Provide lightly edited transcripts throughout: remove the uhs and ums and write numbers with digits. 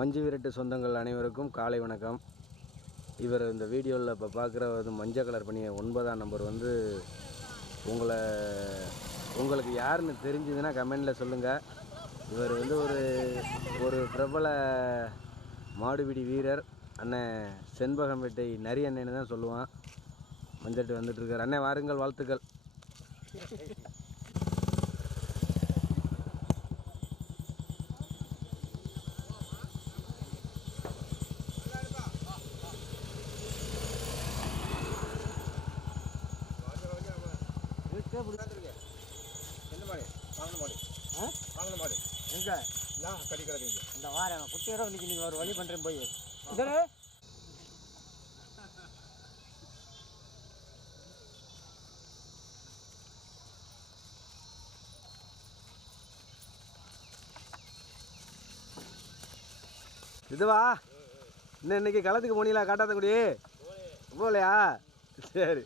மஞ்சு விரட்டு சொந்தங்கள் அனைவருக்கும் காலை வணக்கம். இவர் இந்த வீடியோவில் இப்போ பார்க்குற மஞ்சள் கலர் பண்ணி 9ஆம் நம்பர் வந்து உங்களுக்கு யாருன்னு தெரிஞ்சுதுன்னா கமெண்டில் சொல்லுங்கள். இவர் வந்து ஒரு பிரபல மாடுபிடி வீரர் அண்ணன் செண்பகம்பேட்டை நரி அண்ணன்னு தான் சொல்லுவான். மஞ்சட்டு வந்துட்டுருக்கார். அண்ணன் வாருங்கள், வாழ்த்துக்கள். எங்க கடி கிடக்குங்க இந்த வாரம் குட்டியரோ இன்னைக்கு நீங்கள் ஒரு வழி பண்ணுறேன் போய் இதுவா இன்னைக்கு களத்துக்கு போனீங்களா? காட்டாத்தங்குடி போகலையா? சரி.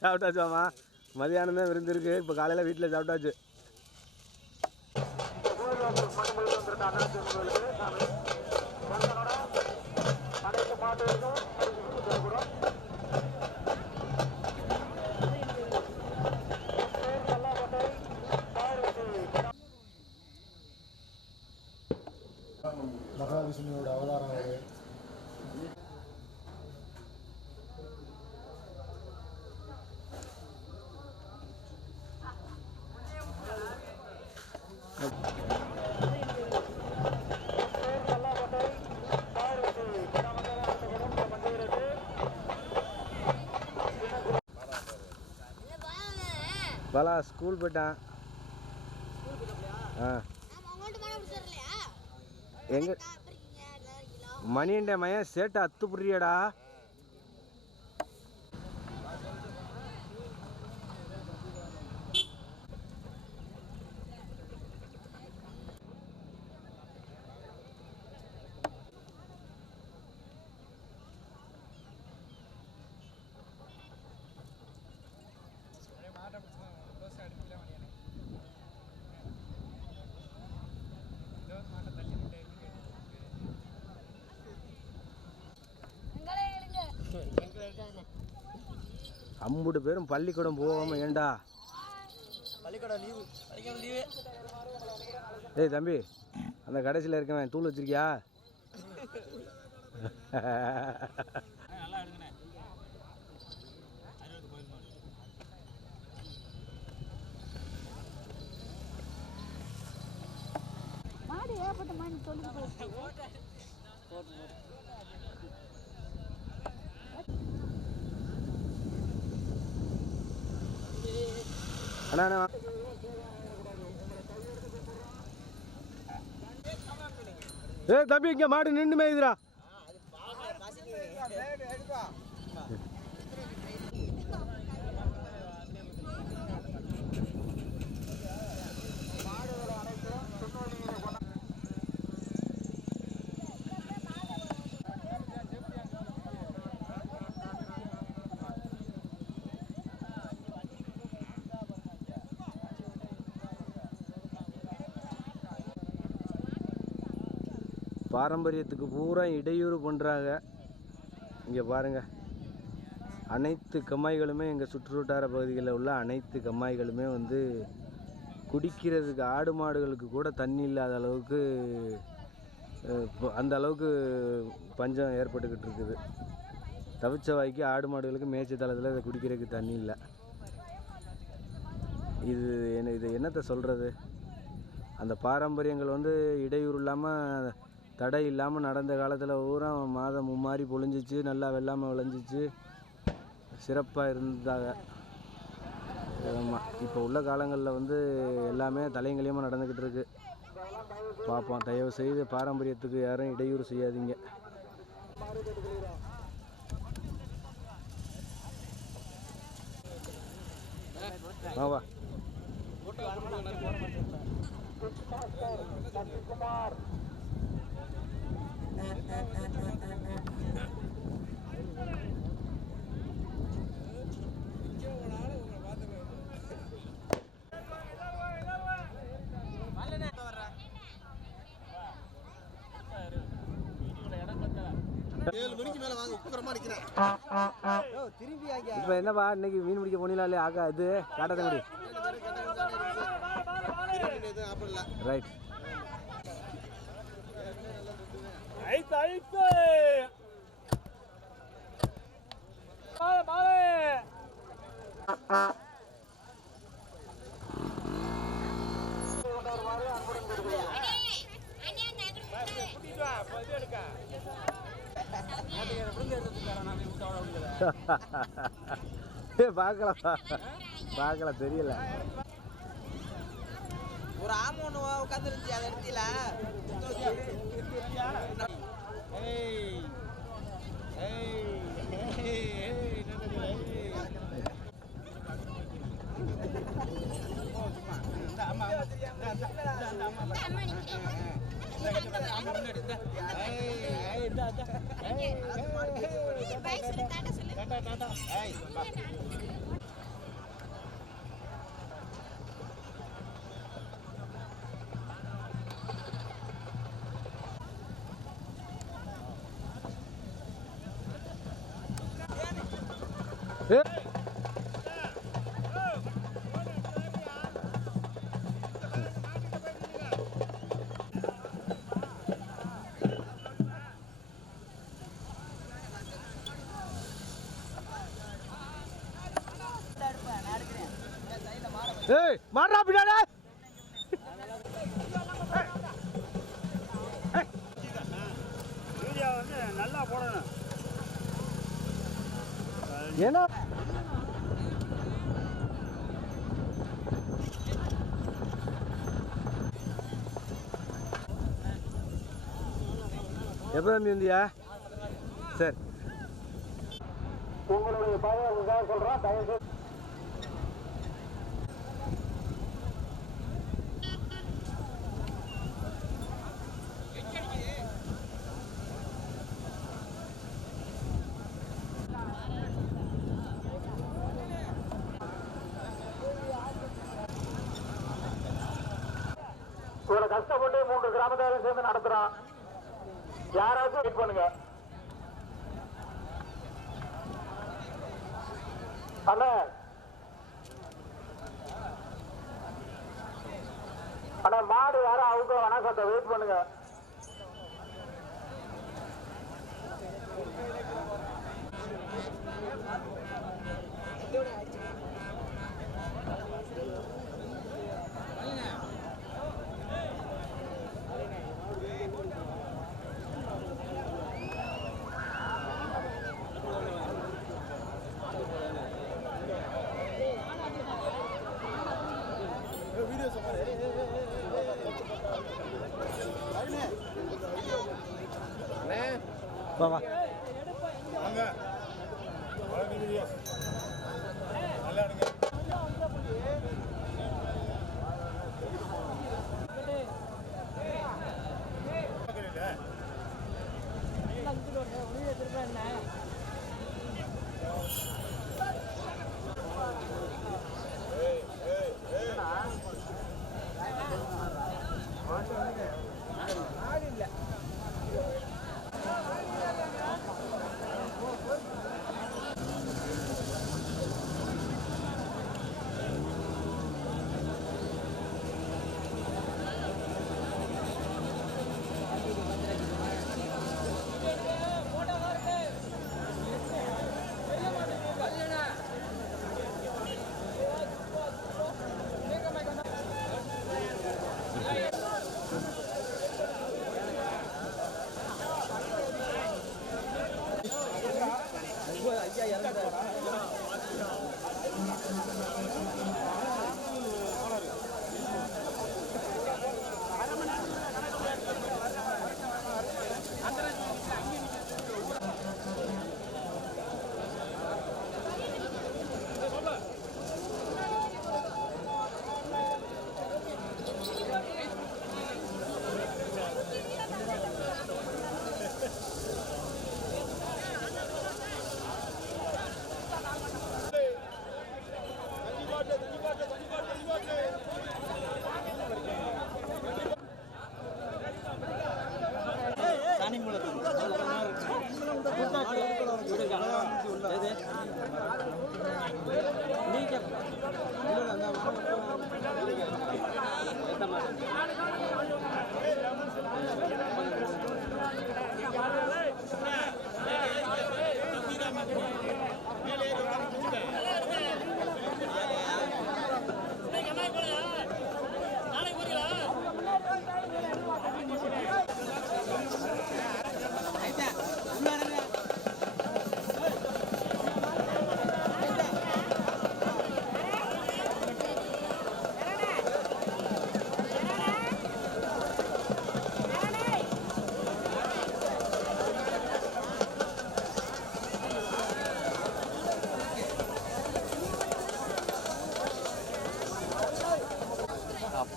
சாப்பிட்டாச்சுவாமா. மதியானமே விருந்து இருக்கு. இப்போ காலையில் வீட்டில் சாப்பிட்டாச்சு. மகாவிஷ்ணுவோட அவதாரம் அது. பாலா ஸ்கூல் போயிட்டான். எங்க மணியண்ட மையன் சேட்டை அத்து புரியாடா. அம்புடு பேரும் பள்ளிக்கூடம் போகாம ஏண்டா? பள்ளிக்கூடம் லீவு. ஏய் தம்பி, அந்த கடைசியில் இருக்கவன் தூள் வச்சிருக்கியா? அண்ணா தம்பி, இங்க மாடு நின்று மேயுதுடா. பாரம்பரியத்துக்கு பூரா இடையூறு பண்ணுறாங்க. இங்கே பாருங்கள், அனைத்து கம்மாய்களுமே எங்கள் சுற்றுவட்டார பகுதிகளில் உள்ள அனைத்து கம்மாய்களுமே வந்து குடிக்கிறதுக்கு ஆடு மாடுகளுக்கு கூட தண்ணி இல்லாத அளவுக்கு அந்த அளவுக்கு பஞ்சம் ஏற்பட்டுக்கிட்டு இருக்குது. தவிச்ச வாய்க்கு ஆடு மாடுகளுக்கு மேய்ச்சல் தளத்தில் இதை குடிக்கிறதுக்கு தண்ணி இல்லை. இது என்னத்தை சொல்கிறது? அந்த பாரம்பரியங்கள் வந்து இடையூறு இல்லாமல் தடை இல்லாமல் நடந்த காலத்தில் பூரா மாதம் மும்மாரி பொழிஞ்சிச்சு, நல்லா வெள்ளாமல் விளைஞ்சிச்சு, சிறப்பாக இருந்தாங்க. ஆமாம், இப்போ உள்ள காலங்களில் வந்து எல்லாமே தலைங்கலியமாக நடந்துக்கிட்டு இருக்கு. பார்ப்போம். தயவு செய்து பாரம்பரியத்துக்கு யாரும் இடையூறு செய்யாதீங்க. வா 7 மணிக்கு மேல வாங்க உட்காரமா நிக்கிறேன். திரும்பி ஆகியா இப்போ என்னப்பா இன்னைக்கு மீன் பிடிக்க போனீங்களா இல்லையா? ஆக்கா இது காட்டாதங்குடி ரைட். ஐஸ் ஐஸ் பாலே பாலே பார்க்கலாம் பார்க்கலாம் தெரியல. ஒரு ஆம ஒண்ணு உட்கார்ந்து இருந்துச்சு அதை எடுத்தீல. ஏய் மாறா பின்னாடி. வீடியோ வந்து நல்லா போடணும். ஏன்னா எப்போ தம்பி வந்தியா? சரி உங்களுடைய பாதுகாப்புக்காக சொல்றோம். தயவு இவ்வளவு கஷ்டப்பட்டு 3 கிராமத்தாரும் சேர்ந்து நடத்துறோம். யாராச்சும் வெயிட் பண்ணுங்க. அண்ணா அண்ணா மாடு யாரும் அவுக்க வேணா கொஞ்சம் வெயிட் பண்ணுங்க. வா வா.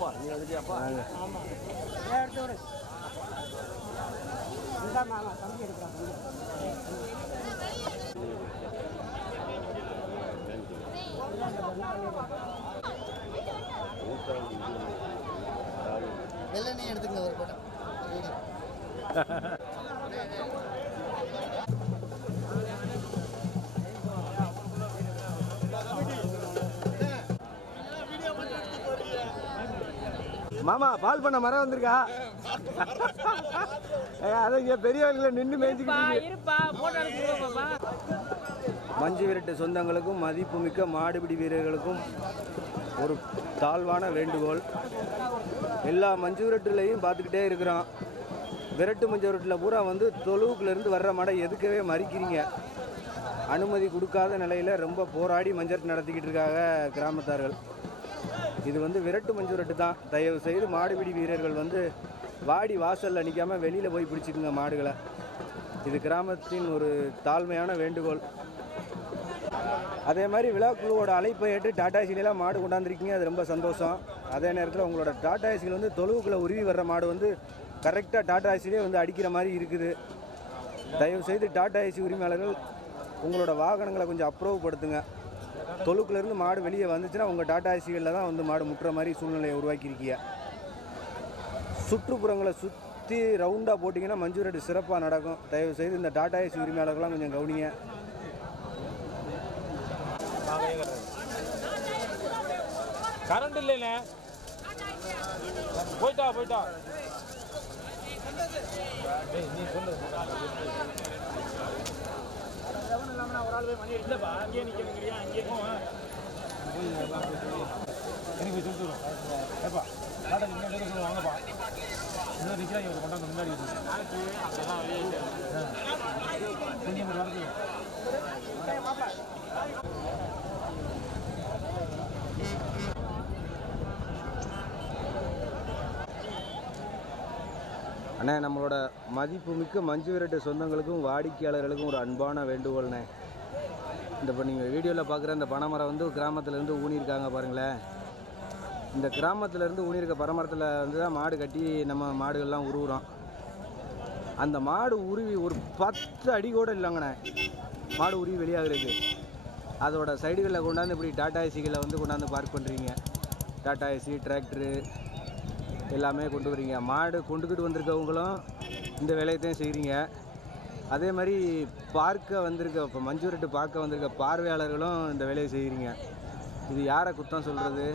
வாங்க. வெள்ளனே எடுத்துக்கங்க ஒரு படம். மாமா பால் பண்ண மரம் வந்திருக்கா? அதை இங்கே பெரியவர்களை நின்று மேய்ச்சிக்கிட்டு மஞ்சு விரட்டு சொந்தங்களுக்கும் மதிப்புமிக்க மாடுபிடி வீரர்களுக்கும் ஒரு தாழ்வான வேண்டுகோள். எல்லா மஞ்சு விரட்டுலையும் பார்த்துக்கிட்டே இருக்கிறோம். விரட்டு மஞ்சு விரட்டில் பூரா வந்து தொழுவுக்குலேருந்து வர்ற மாடை எதுக்கவே மறிக்கிறீங்க. அனுமதி கொடுக்காத நிலையில் ரொம்ப போராடி மஞ்சள் நடத்திக்கிட்டு இருக்காங்க கிராமத்தார்கள். இது வந்து விரட்டு மஞ்சு விரட்டு தான். தயவு செய்து மாடுபிடி வீரர்கள் வந்து வாடி வாசலில் நிற்காமல் வெளியில் போய் பிடிச்சிக்குங்க மாடுகளை. இது கிராமத்தின் ஒரு தாழ்மையான வேண்டுகோள். அதே மாதிரி விழாக்குழுவோட அழைப்பை ஏற்று டாடாசிலாம் மாடு கொண்டாந்துருக்கீங்க, அது ரொம்ப சந்தோஷம். அதே நேரத்தில் உங்களோட டாடாசிகள் வந்து தொழுவுக்குள்ளே உருவி வர்ற மாடு வந்து கரெக்டாக டாடாசிலே வந்து அடிக்கிற மாதிரி இருக்குது. தயவு செய்து டாடாசி உரிமையாளர்கள் உங்களோட வாகனங்களை கொஞ்சம் அப்ரூவ் படுத்துங்க. தொழுக்குலேருந்து மாடு வெளியே வந்துச்சுன்னா உங்கள் டாடாசிகளில் தான் வந்து மாடு முட்டுற மாதிரி சூழ்நிலையை உருவாக்கியிருக்கீங்க. சுற்றுப்புறங்களை சுற்றி ரவுண்டாக போட்டிங்கன்னா மஞ்சு விரட்டு சிறப்பாக நடக்கும். தயவு செய்து இந்த டாடாசி உரிமையாளர்கள்லாம் கொஞ்சம் கவனிங்க. கரண்ட் இல்லைண்ணே, போயிட்டா நீ சொல்லு. ஒரு ஆள் போய் மணி இல்லைப்பா, அங்கேயே நிற்கிறீங்க, அங்கேயே போவேன். எனக்கு போய் சொல்லிட்டு வரும். ஏப்பா டாட்டா முன்னாடி சொல்லுவோம், வாங்கப்பா இன்னும் நிற்கிறாங்க ஒரு கொண்டாந்து முன்னாடி கொஞ்சம் நடக்குது. அண்ணே, நம்மளோட மதிப்புமிக்க மஞ்சு விரட்டு சொந்தங்களுக்கும் வாடிக்கையாளர்களுக்கும் ஒரு அன்பான வேண்டுகோள்ண்ணே. இப்போ நீங்கள் வீடியோவில் பார்க்குற இந்த பனைமரம் வந்து கிராமத்துலேருந்து ஊனியிருக்காங்க பாருங்களேன். இந்த கிராமத்துலேருந்து ஊனியிருக்க பனைமரத்தில் வந்து தான் மாடு கட்டி நம்ம மாடுகள்லாம் உருவுறோம். அந்த மாடு உருவி ஒரு 10 அடி கூட இல்லைங்கண்ணே மாடு உருவி வெளியாகிறது. அதோட சைடுகளில் கொண்டாந்து இப்படி டாடா ஏசிகளை வந்து கொண்டாந்து பார்க் பண்ணுறீங்க. டாடா ஏசி, டிராக்டரு எல்லாமே கொண்டு வரீங்க. மாடு கொண்டுக்கிட்டு வந்திருக்கவங்களும் இந்த வேலையத்தையும் செய்கிறீங்க. அதே மாதிரி பார்க்க வந்திருக்க இப்போ மஞ்சு விரட்டு பார்க்க வந்திருக்க பார்வையாளர்களும் இந்த வேலையை செய்கிறீங்க. இது யாரை குத்தம் சொல்கிறது?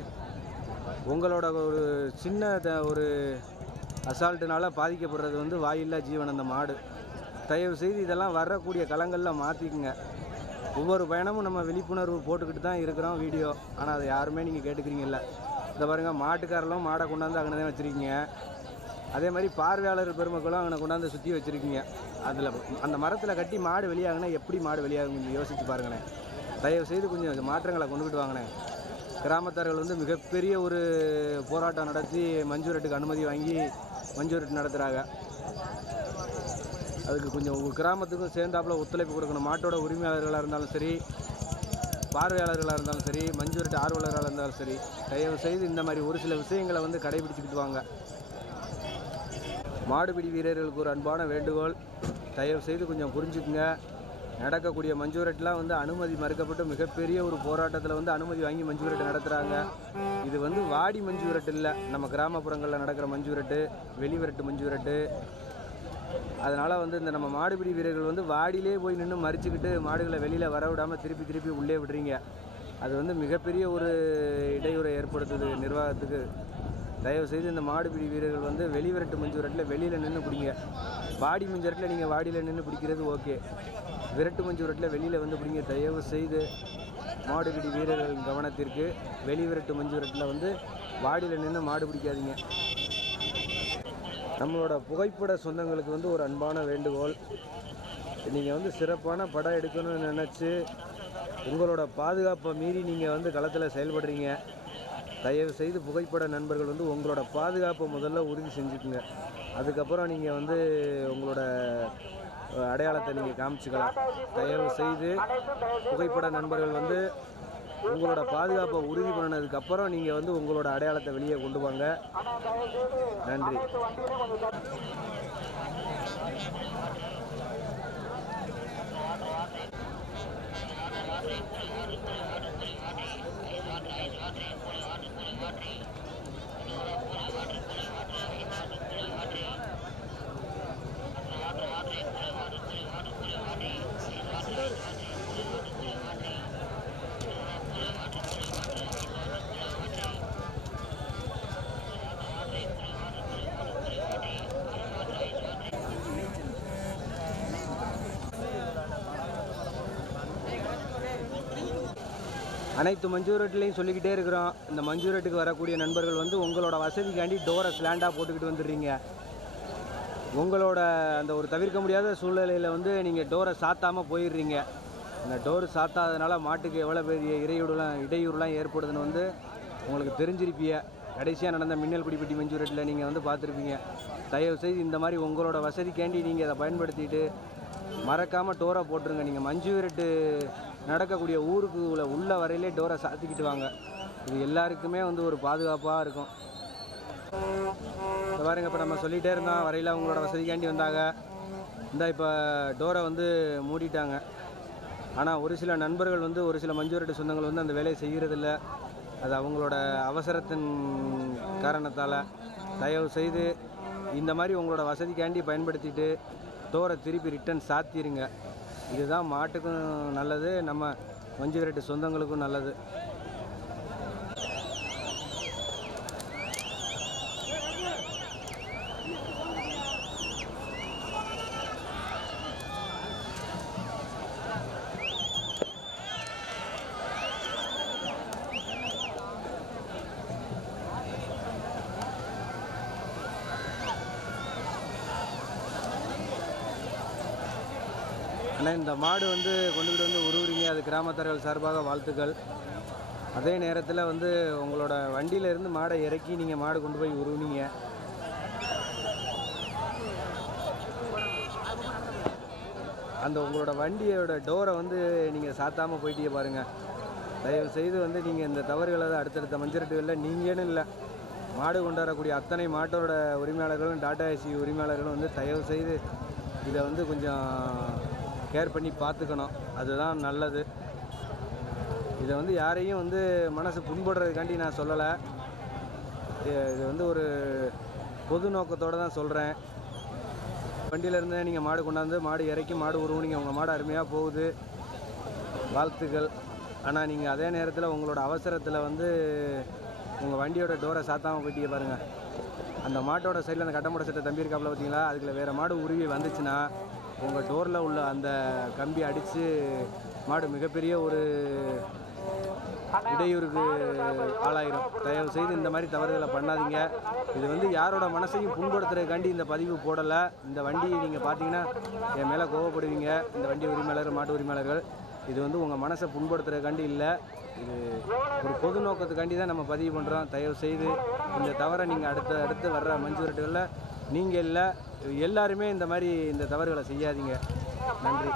உங்களோட ஒரு சின்ன ஒரு அசால்ட்டுனால பாதிக்கப்படுறது வந்து வாயில்லா ஜீவன் அந்த மாடு. தயவு செய்து இதெல்லாம் வரக்கூடிய களங்களில் மாற்றிக்குங்க. ஒவ்வொரு பயணமும் நம்ம விழிப்புணர்வு போட்டுக்கிட்டு தான் இருக்கிறோம் வீடியோ. ஆனால் அதை யாருமே நீங்கள் கேட்டுக்கிறீங்கல்ல. இந்த பாருங்கள், மாட்டுக்காரெல்லாம் மாடை கொண்டாந்து அங்கே தான் வச்சுருக்கீங்க. அதே மாதிரி பார்வையாளர் பெருமக்களும் அங்கே கொண்டாந்து சுற்றி வச்சுருக்கீங்க. அதில் அந்த மரத்தில் கட்டி மாடு வெளியாகுனா எப்படி மாடு வெளியாகும் கொஞ்சம் யோசிச்சு பாருங்கண்ணே. தயவு செய்து கொஞ்சம் மாற்றங்களை கொண்டுக்கிட்டு வாங்கினே. கிராமத்தார்கள் வந்து மிகப்பெரிய ஒரு போராட்டம் நடத்தி மஞ்சு விரட்டுக்கு அனுமதி வாங்கி மஞ்சு விரட்டு நடத்துகிறாங்க. அதுக்கு கொஞ்சம் உங்கள் கிராமத்துக்கும் சேர்ந்தாப்புல ஒத்துழைப்பு கொடுக்கணும். மாட்டோட உரிமையாளர்களாக இருந்தாலும் சரி, பார்வையாளர்களாக இருந்தாலும் சரி, மஞ்சு விரட்டு ஆர்வலர்களாக இருந்தாலும் சரி, தயவு செய்து இந்த மாதிரி ஒரு சில விஷயங்களை வந்து கடைபிடிச்சிக்கிட்டு வாங்க. மாடுபிடி வீரர்களுக்கு ஒரு அன்பான வேண்டுகோள். தயவு செய்து கொஞ்சம் புரிஞ்சுக்குங்க. நடக்கக்கூடிய மஞ்சு விரட்டுலாம் வந்து அனுமதி மறுக்கப்பட்டு மிகப்பெரிய ஒரு போராட்டத்தில் வந்து அனுமதி வாங்கி மஞ்சு விரட்டு நடத்துகிறாங்க. இது வந்து வாடி மஞ்சு விரட்டு இல்லை, நம்ம கிராமப்புறங்களில் நடக்கிற மஞ்சு விரட்டு, வெளி விரட்டு மஞ்சு விரட்டு. அதனால் வந்து இந்த நம்ம மாடுபிடி வீரர்கள் வந்து வாடியிலே போய் நின்று மறிச்சுக்கிட்டு மாடுகளை வெளியில் வர விடாமல் திருப்பி உள்ளே விடுறீங்க. அது வந்து மிகப்பெரிய ஒரு இடையூறை ஏற்படுத்துது நிர்வாகத்துக்கு. தயவுசெய்து இந்த மாடுபிடி வீரர்கள் வந்து வெளி விரட்டு மஞ்சு விரட்டில் வெளியில் நின்று பிடிங்க. வாடி மஞ்சு விரட்டில் நீங்கள் வாடியில் நின்று பிடிக்கிறது ஓகே, விரட்டு மஞ்சு விரட்டில் வெளியில் வந்து பிடிங்க. தயவு செய்து மாடுபிடி வீரர்களின் கவனத்திற்கு, வெளி விரட்டு மஞ்சு விரட்டில் வந்து வாடியில் நின்று மாடு பிடிக்காதீங்க. நம்மளோட புகைப்பட சொந்தங்களுக்கு வந்து ஒரு அன்பான வேண்டுகோள். நீங்கள் வந்து சிறப்பான படம் எடுக்கணும்னு நினச்சி உங்களோட பாதுகாப்பை மீறி நீங்கள் வந்து களத்தில் செயல்படுறீங்க. தயவு செய்து புகைப்பட நண்பர்கள் வந்து உங்களோட பாதுகாப்பை முதல்ல உறுதி செஞ்சுக்குங்க. அதுக்கப்புறம் நீங்கள் வந்து உங்களோட அடையாளத்தை நீங்கள் காமிச்சிக்கலாம். தயவு செய்து புகைப்பட நண்பர்கள் வந்து உங்களோட பாதுகாப்பை உறுதி பண்ணதுக்கப்புறம் நீங்கள் வந்து உங்களோட அடையாளத்தை வெளியே கொண்டு வாங்க. நன்றி. அனைத்து மஞ்சூரட்லையும் சொல்லிக்கிட்டே இருக்கிறோம். இந்த மஞ்சூரட்டுக்கு வரக்கூடிய நண்பர்கள் வந்து உங்களோட வசதிக்காண்டி டோரை ஸ்லாண்டாக போட்டுக்கிட்டு வந்துடுறீங்க. உங்களோட அந்த ஒரு தவிர்க்க முடியாத சூழ்நிலையில் வந்து நீங்கள் டோரை சாத்தாமல் போயிடுறீங்க. இந்த டோர் சாத்தாததுனால மாட்டுக்கு எவ்வளோ பெரிய இடையூறுலாம் ஏற்படுதுன்னு வந்து உங்களுக்கு தெரிஞ்சிருப்பீங்க. கடைசியாக நடந்த மின்னல் குடிப்பட்டி மஞ்சூரட்டில் நீங்கள் வந்து பார்த்துருப்பீங்க. தயவுசெய்து இந்த மாதிரி உங்களோட வசதிக்காண்டி நீங்கள் அதை பயன்படுத்திட்டு மறக்காமல் டோரை போட்டுருங்க. நீங்கள் மஞ்சூரட்டு நடக்கக்கூடிய ஊருக்கு உள்ள வரையிலே டோரை சாத்திக்கிட்டு வாங்க. இது எல்லாருக்குமே வந்து ஒரு பாதுகாப்பாக இருக்கும். இப்போ பாருங்க, இப்போ நம்ம சொல்லிகிட்டே இருந்தோம் வரையில் அவங்களோட வசதிக்காண்டி வந்தாங்க. இப்போ டோரை வந்து மூடிட்டாங்க. ஆனால் ஒரு சில நண்பர்கள் வந்து ஒரு சில மஞ்சூரட்டு சொந்தங்கள் வந்து அந்த வேலையை செய்கிறதில்ல. அது அவங்களோட அவசரத்தின் காரணத்தால். தயவு செய்து இந்த மாதிரி உங்களோட வசதிக்காண்டி பயன்படுத்திட்டு டோரை திருப்பி ரிட்டன் சாத்திடுங்க. இதுதான் மாட்டுக்கும் நல்லது, நம்ம மஞ்சூரட்டு சொந்தங்களுக்கும் நல்லது. ஆனால் இந்த மாடு வந்து கொண்டுக்கிட்டு வந்து உருவுறீங்க, அது கிராமத்தார்கள் சார்பாக வாழ்த்துக்கள். அதே நேரத்தில் வந்து உங்களோட வண்டியிலேருந்து மாடை இறக்கி நீங்கள் மாடு கொண்டு போய் உருவுனீங்க. அந்த உங்களோட வண்டியோட டோரை வந்து நீங்கள் சாத்தாமல் போயிட்டே பாருங்கள். தயவு செய்து வந்து நீங்கள் இந்த தவறுகளை அடுத்தடுத்த மஞ்சரட்டுகளில் நீங்களும் இல்லை, மாடு கொண்டு வரக்கூடிய அத்தனை மாட்டோட உரிமையாளர்களும் டாடா ஏசி உரிமையாளர்களும் வந்து தயவு செய்து இதை வந்து கொஞ்சம் கேர் பண்ணி பார்த்துக்கணும். அதுதான் நல்லது. இதை வந்து யாரையும் வந்து மனசு புண்படுறதுக்காண்டி நான் சொல்லலை. இது வந்து ஒரு பொது நோக்கத்தோடு தான் சொல்கிறேன். வண்டியிலேருந்து நீங்கள் மாடு கொண்டாந்து மாடு இறக்கி மாடு உருவுனீங்க, உங்கள் மாடு அருமையாக போகுது, வாழ்த்துக்கள். ஆனால் நீங்கள் அதே நேரத்தில் உங்களோட அவசரத்தில் வந்து உங்கள் வண்டியோட டோரை சாத்தாமல் போயிட்டே பாருங்கள். அந்த மாட்டோட சைடில் அந்த கட்டமோட சட்டை தம்பி இருக்காப்புல பார்த்தீங்களா, அதுக்குள்ள வேறு மாடு உருவி வந்துச்சுன்னா உங்கள் டோரில் உள்ள அந்த கம்பி அடித்து மாடு மிகப்பெரிய ஒரு இடையூறுக்கு ஆளாயிரும். தயவு செய்து இந்த மாதிரி தவறுகளை பண்ணாதீங்க. இது வந்து யாரோட மனசையும் புண்படுத்துறதுக்காண்டி இந்த பதிவு போடலை. இந்த வண்டி நீங்கள் பார்த்தீங்கன்னா என் மேலே கோவப்படுவீங்க, இந்த வண்டி உரிமையாளர் மாட்டு உரிமையாளர்கள். இது வந்து உங்கள் மனசை புண்படுத்துறதுக்காண்டி இல்லை, இது ஒரு பொது நோக்கத்துக்காண்டி தான் நம்ம பதிவு பண்ணுறோம். தயவு செய்து இந்த தவறை நீங்கள் அடுத்து வர்ற மஞ்சூரட்டுகளில் நீங்கள் இல்லை, எல்லாருமே இந்த மாதிரி இந்த தவறுகளை செய்யாதீங்க. நன்றி.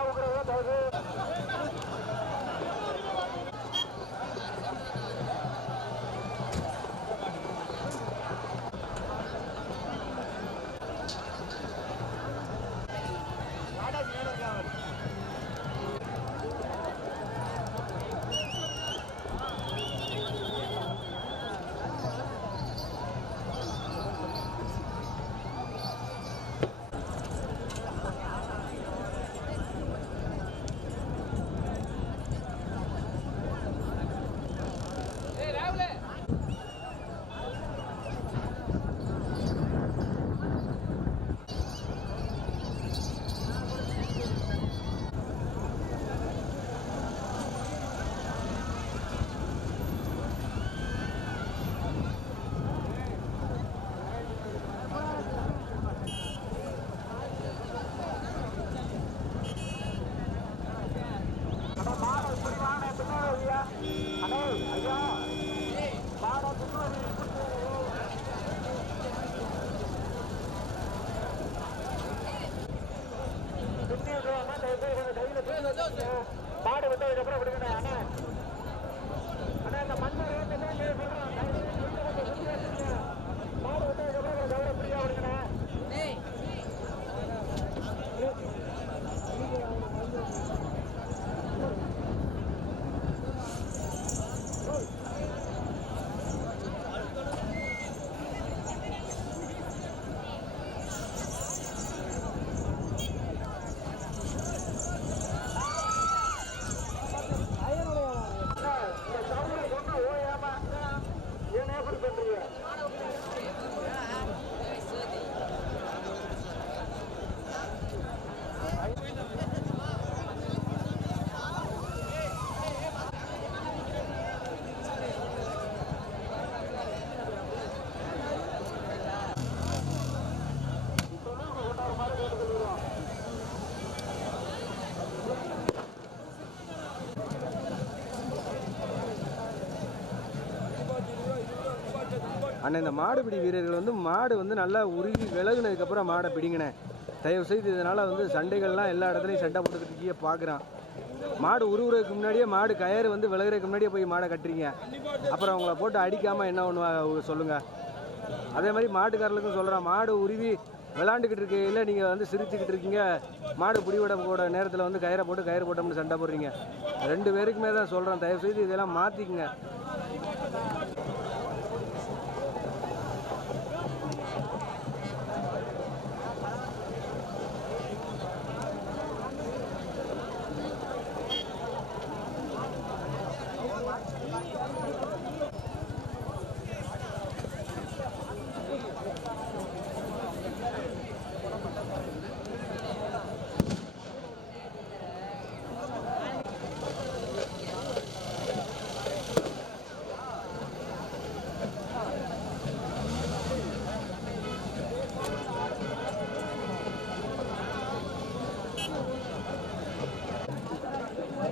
மாடு விட்டதுக்கப்புறம் விடுங்க. ஆனால் இந்த மாடுபிடி வீரர்கள் வந்து மாடு வந்து நல்லா உருகி விலகுனதுக்கப்புறம் மாடை பிடிங்கினே. தயவுசெய்து இதனால் வந்து சண்டைகள்லாம் எல்லா இடத்துலையும் சண்டை போட்டுக்கிட்டே பார்க்குறான். மாடு உருவுறதுக்கு முன்னாடியே மாடு கயிறு வந்து விலகுறதுக்கு முன்னாடியே போய் மாடை கட்டுறீங்க. அப்புறம் அவங்கள போட்டு அடிக்காமல் என்ன ஒன்று சொல்லுங்கள். அதே மாதிரி மாட்டுக்காரர்களுக்கும் சொல்கிறான், மாடு உருவி விளாண்டுக்கிட்டு இருக்கையில் நீங்கள் வந்து சிரிச்சுக்கிட்டு இருக்கீங்க, மாடு பிடிவிட போட நேரத்தில் வந்து கயிறு போட்டோம்னு சண்டை போடுறீங்க. 2 பேருக்குமே தான் சொல்கிறேன், தயவுசெய்து இதெல்லாம் மாற்றிக்குங்க.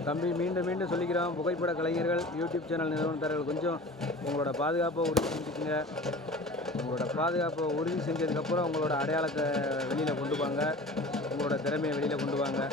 தம்பி, மீண்டும் சொல்லிக்கிறோம், புகைப்பட கலைஞர்கள், யூடியூப் சேனல் நிறுவனத்தார்கள் கொஞ்சம் உங்களோட பாதுகாப்பை உறுதி செஞ்சுக்குங்க. உங்களோட பாதுகாப்பை உறுதி செஞ்சதுக்கப்புறம் உங்களோட அடையாளத்தை வெளியில் கொண்டு வாங்க, உங்களோட திறமையை வெளியில் கொண்டு வாங்க.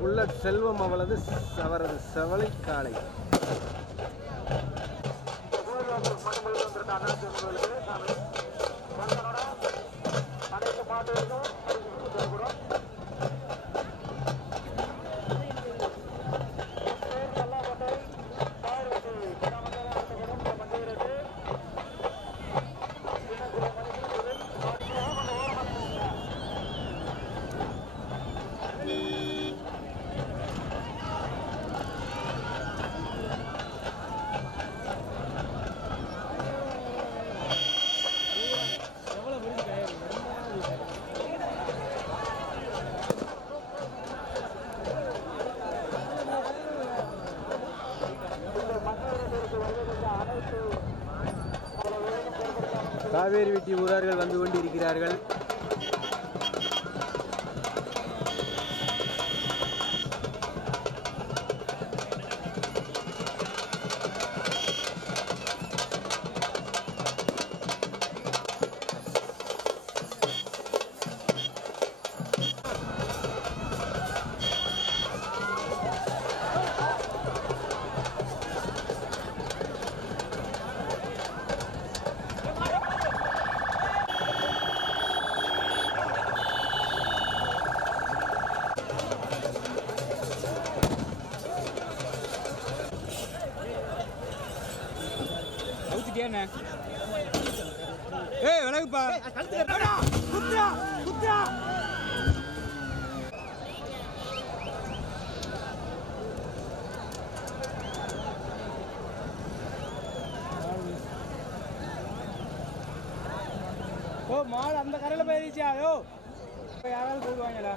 புல்லட் செல்வம் அவரது செவலை காளை. காவேரி வெட்டி ஊரார்கள் வந்து கொண்டிருக்கிறார்கள். விலகுப்பா. ஓ மாடு அந்த கரையில் போயிருச்சா? யோ யாராவது போடுவாங்களா?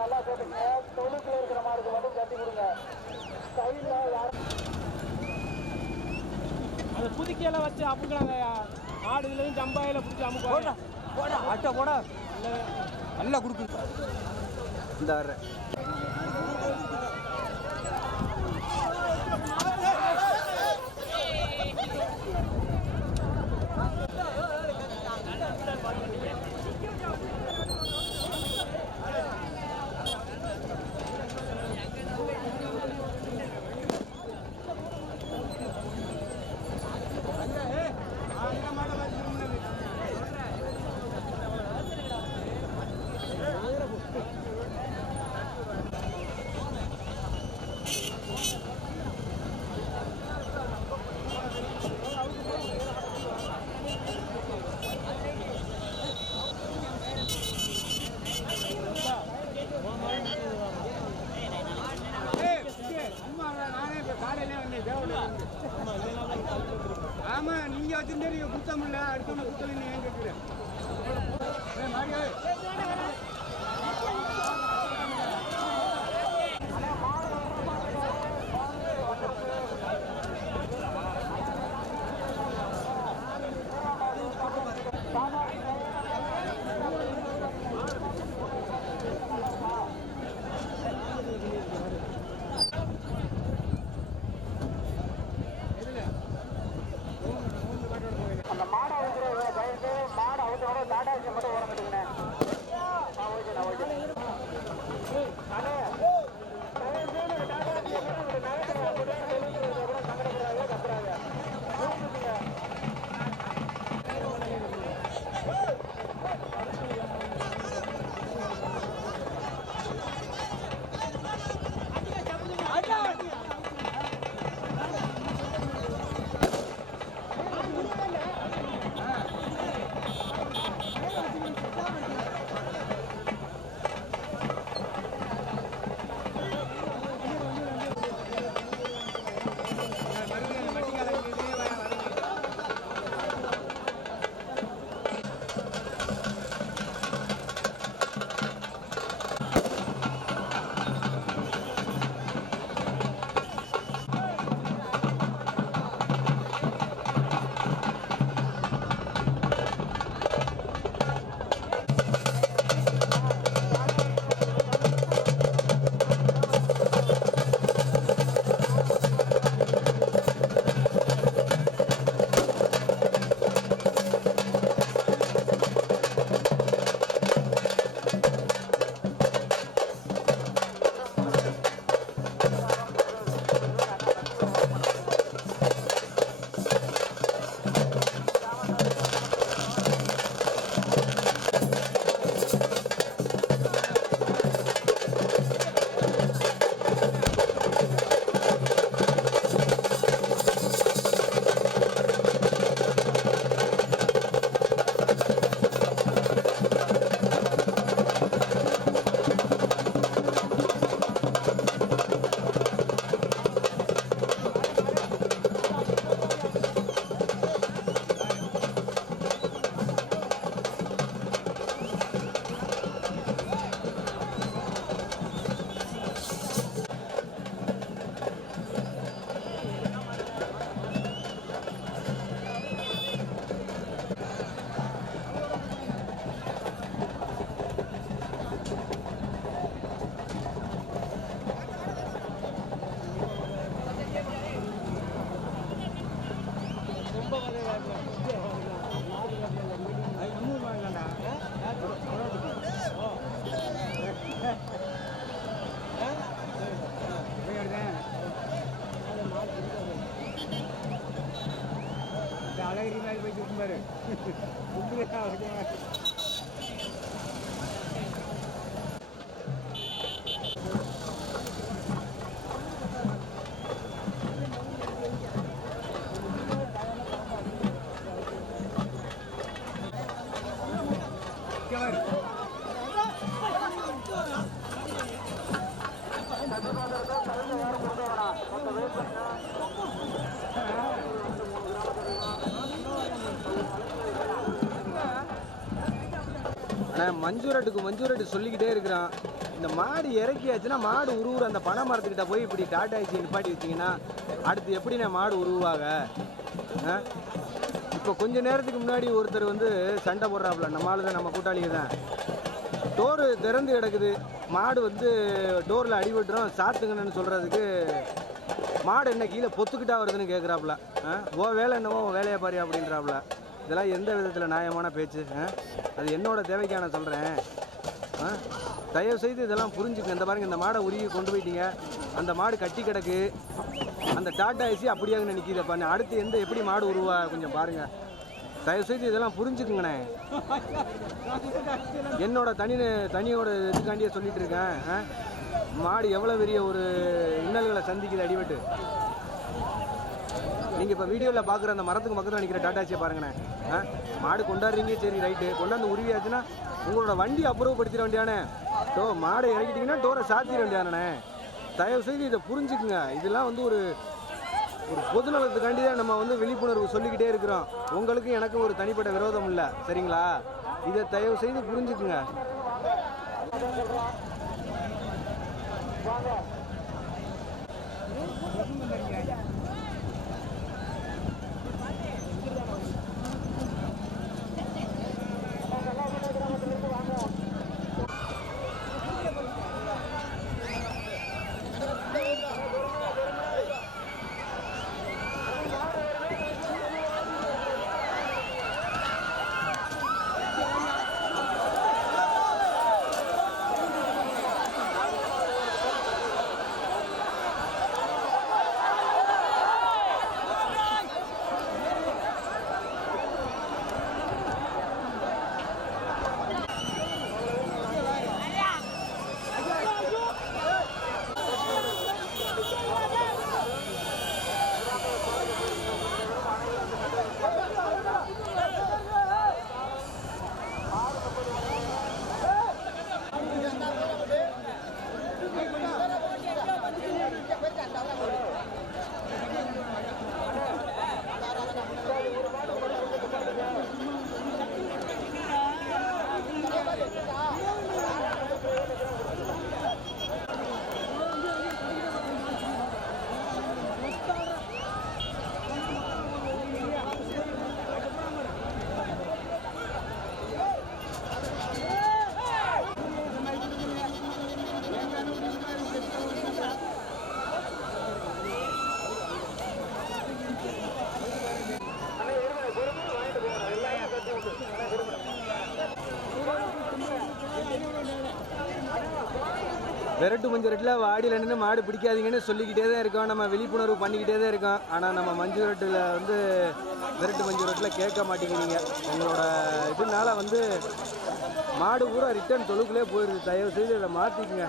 நல்லா கேட்டுங்க, தொழுக்குள்ள இருக்கிற மாடுக்கு மட்டும் கட்டி கொடுங்க. கையில அதை புதுக்கியெல்லாம் வச்சு அமுக்குறாங்க. ஆடுகளையும் ஜம்பாயில பிடிச்சி அமுக்குவாங்க. போடா அட்டை போடா, நல்லா கொடுக்கு. இந்த ஆமாம் நீங்கள் வச்சுருந்தே நீங்கள் குத்த முடியல அடுத்தவங்க குத்தலைன்னு ஏன் கேட்குறேன் அந்த மாடை அவுத்துறத பயந்து மாடை அவுத்தோட டாடா ஏசி மட்டும் ஓரம் கட்டுங்கண்ணே. ஓகேண்ணா ஓகே அண்ணே டாடா ஏசி சங்கடப்படாத கத்துறாங்க அழகிரி மாதிரி போய் பாரு மஞ்சூரட்டு சொல்லிக்கிட்டே இருக்கிறான். இந்த மாடு இறக்கியாச்சுன்னா மாடு உருவுற அந்த பனை மரத்துக்கிட்ட போய் இப்படி டாட்டா ஏசி நிப்பாட்டி வச்சிங்கன்னா அடுத்து எப்படிண்ணே மாடு உருவாக? இப்போ கொஞ்ச நேரத்துக்கு முன்னாடி ஒருத்தர் வந்து சண்டை போடுறாப்புல, நம்மளால தான், நம்ம கூட்டாளிங்க தான். டோரு திறந்து கிடக்குது, மாடு வந்து டோரில் அடிபட்டுரும் சாத்துங்கன்னு சொல்கிறதுக்கு மாடு என்ன கீழே பொத்துக்கிட்டா வருதுன்னு கேட்குறாப்புல. ஓ வேலை என்னவோ வேலையை பாரு அப்படின்றாப்புல. இதெல்லாம் எந்த விதத்தில் நியாயமான பேச்சு? அது என்னோட தேவைக்கான சொல்கிறேன். தயவு செய்து இதெல்லாம் புரிஞ்சுக்க. இந்த பாருங்க, இந்த மாடை உருகி கொண்டு போயிட்டீங்க, அந்த மாடு கட்டி கிடக்கு, அந்த டாட்டா ஏசி அப்படியாக நிற்கிது. பண்ண அடுத்து எப்படி மாடு உருவா கொஞ்சம் பாருங்கள். தயவு செய்து இதெல்லாம் புரிஞ்சுக்குங்கண்ணே. என்னோட தனியோட இதுக்காண்டியே சொல்லிட்டு இருக்கேன். மாடு எவ்வளோ பெரிய ஒரு இன்னல்களை சந்திக்குது அடிபட்டு. நீங்கள் இப்போ வீடியோவில் பார்க்குற அந்த மரத்துக்கு பக்கத்தில் நிற்கிற டாட்டாச்சியை பாருங்கண்ணே. மாடு கொண்டாடுறீங்க, சரி ரைட்டு, கொண்டாந்து உருவியாச்சுன்னா உங்களோட வண்டி அப்புறப்படுத்திட வேண்டியானே. மாடை இறக்கிட்டிங்கன்னா டோரை சாத்திட வேண்டியானே. தயவு செய்து இதை புரிஞ்சுக்குங்க. இதெல்லாம் வந்து ஒரு ஒரு பொதுநலத்துக்காண்டி தான் நம்ம வந்து விழிப்புணர்வு சொல்லிக்கிட்டே இருக்கிறோம். உங்களுக்கும் எனக்கும் ஒரு தனிப்பட்ட விரோதம் இல்லை, சரிங்களா? இதை தயவு செய்து புரிஞ்சுக்குங்க. விரட்டு மஞ்சு ரட்டில் வாடியில் நின்று மாடு பிடிக்காதீங்கன்னு சொல்லிக்கிட்டே தான் இருக்கோம். நம்ம விழிப்புணர்வு பண்ணிக்கிட்டே தான் இருக்கோம். ஆனால் நம்ம மஞ்சு ரட்டில் வந்து விரட்டு மஞ்சு ரட்டில் கேட்க மாட்டேங்கிறீங்க. உங்களோட இதனால வந்து மாடு பூரா ரிட்டர்ன் தொழுக்குள்ளே போயிடுது. தயவு செய்து இதை மாற்றிக்குங்க.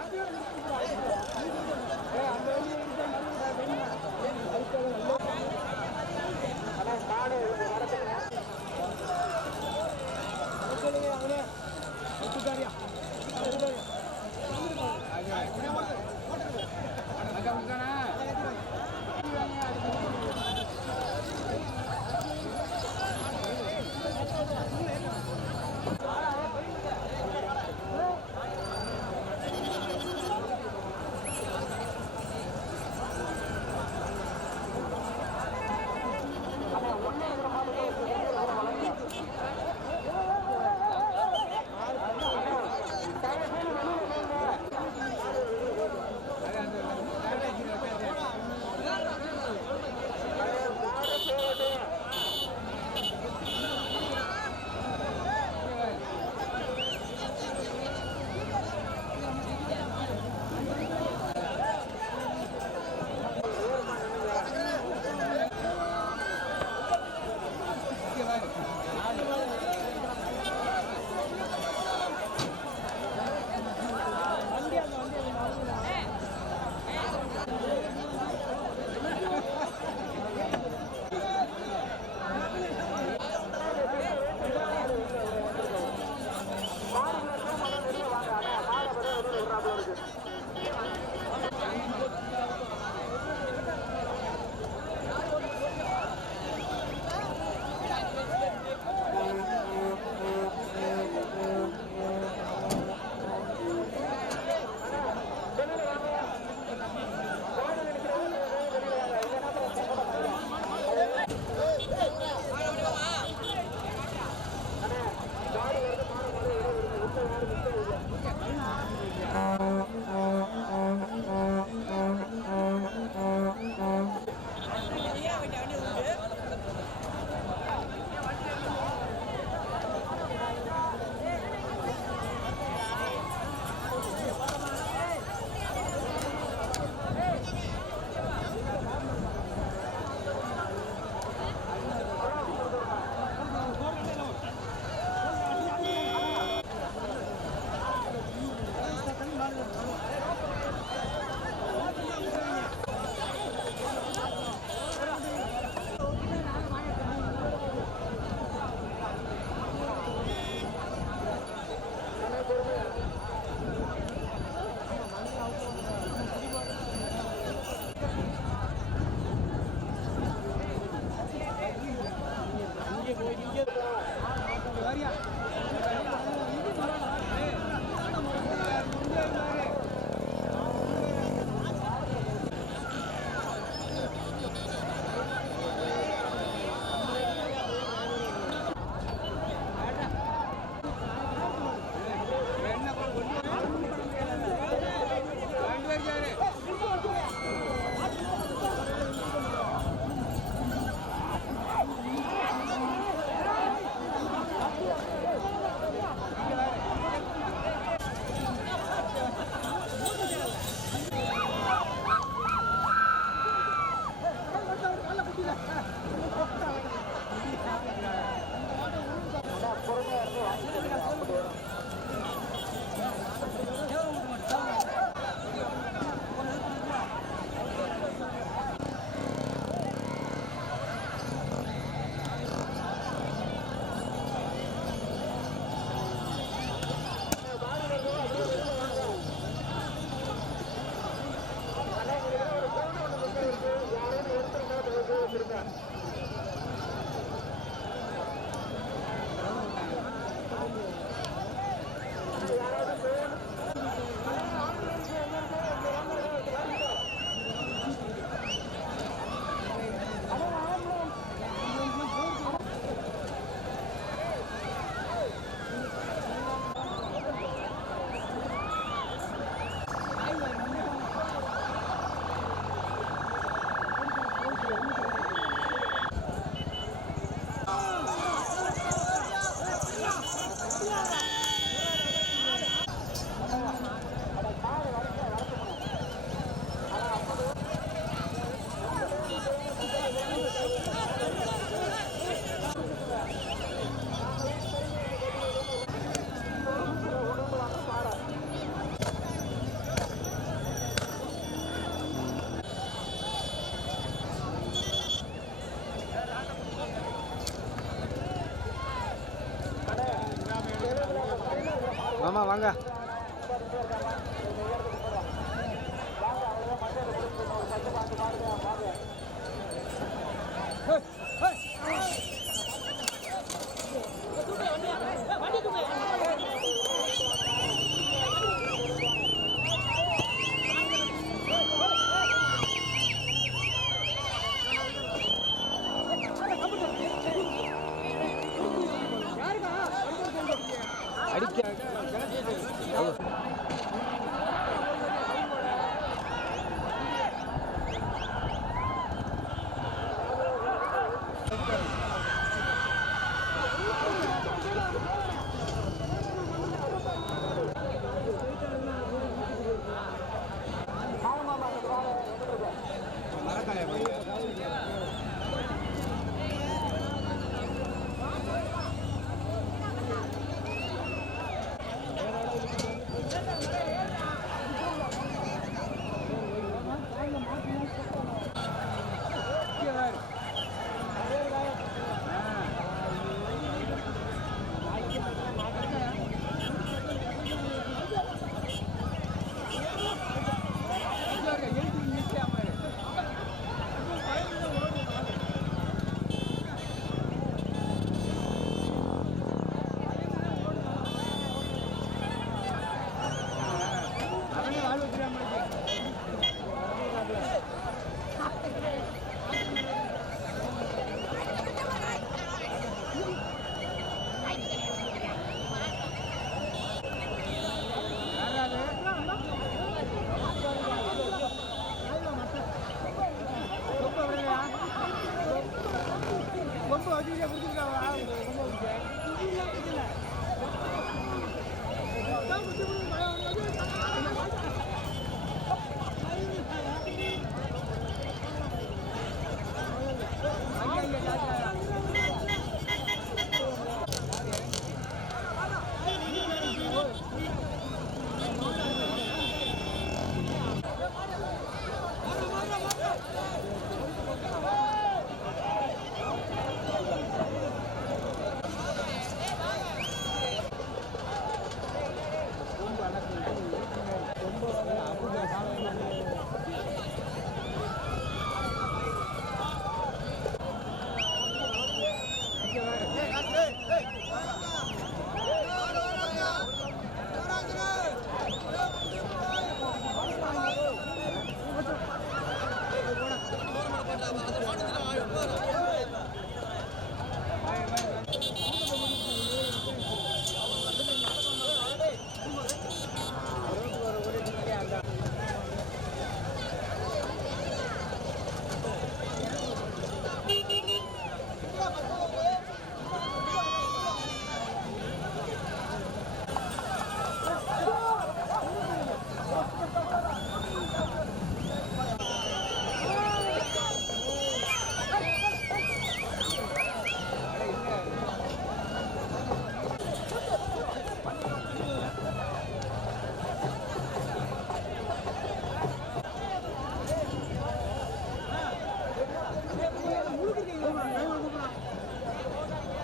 மாமா வாங்க.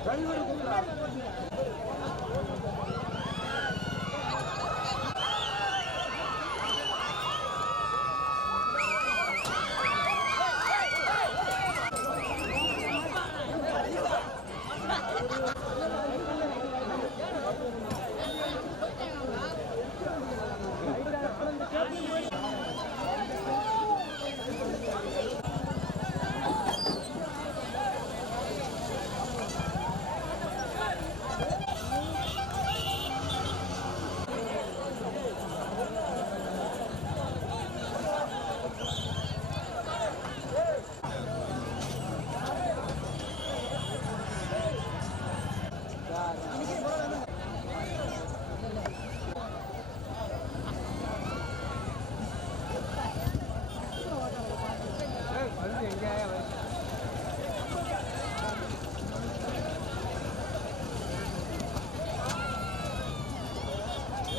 டிரைவர்